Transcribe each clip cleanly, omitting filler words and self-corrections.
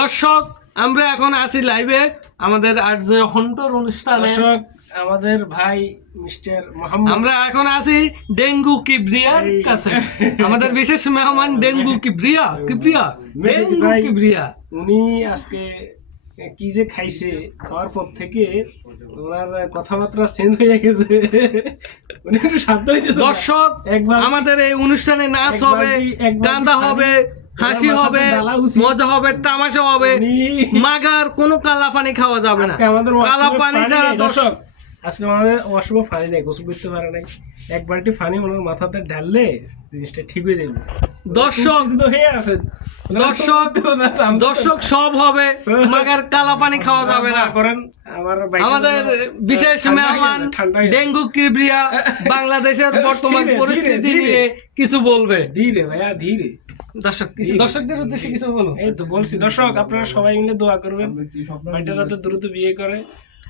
দর্শক আমরা এখন আছি লাইভে আমাদের আর্য হন্টর অনুষ্ঠানে। দর্শক আমাদের ভাই মিস্টার মোহাম্মদ, আমরা এখন আছি ডেঙ্গু কিবরিয়ার কাছে। আমাদের বিশেষ মেহমান ডেঙ্গু কিবরিয়া ডেঙ্গু কিবরিয়া। উনি আজকে কি যে খাইছে, খাওয়ার পর থেকে ওনার কথাবার্তা চেঞ্জ হয়ে গেছে। উনি একটু শান্ত হয়েছে। দর্শক আমাদের এই অনুষ্ঠানে নাচ হবে, কান্দা হবে, হাসি হবে, মজা হবে, তামাশা হবে। মাগার কোনো কালা পানি খাওয়া যাবে না। কালা পানি ছাড়া দর্শক আজকে আমাদের ওয়াশরুমে পানি নেই, গোসল করতে পারে নাই। এক বালতি পানি ওনার মাথাতে ঢাললে জিনিসটা ঠিক হয়ে যাবে। দর্শক সব হবে, মাগার কালা পানি খাওয়া যাবে না। আমাদের বিশেষ মেহমান ডেঙ্গু কিবরিয়া বাংলাদেশের বর্তমান পরিস্থিতি নিয়ে কিছু বলবে। ধীরে ভাইয়া ধীরে। দর্শকদের উদ্দেশ্যে কিছু বলো। এই তো বলছি, দর্শক আপনারা সবাই মিলে দোয়া করবেন ভাইটা যাতে দ্রুত বিয়ে করে।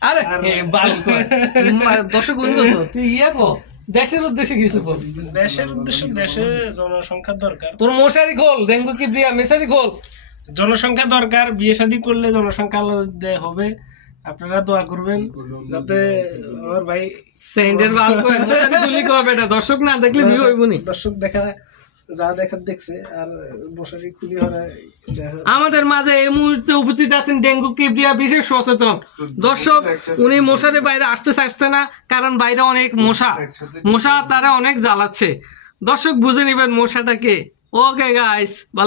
আরে দর্শক তুই দেশের উদ্দেশ্যে কিছু বল। দেশের উদ্দেশ্যে, দেশে জনসংখ্যা দরকার। তোর মশারি খোল, ডেঙ্গু কিবরিয়া মশারি খোল। জনসংখ্যা দরকার, বিয়ে শাদী করলে জনসংখ্যা আলাদা হবে। আপনারা দোয়া করবেন যাতে আমার ভাই সেন্টার ভালো করে মশারি গুলি করবে না। দর্শক না দেখলে বিয়ে হইবনি। দর্শক দেখা যা দেখার দেখছে, আর মশারি খুলি হবে। আমাদের মাঝে এই মুহূর্তে উপস্থিত আছেন ডেঙ্গু কিবরিয়া বিশেষ সচেতন। দর্শক উনি মশারি বাইরে আসতে চাচ্ছে না, কারণ বাইরে অনেক মশা তারা অনেক জ্বালাচ্ছে। দর্শক বুঝে নিবেন মশাটাকে। ওকে গাইস, ভালো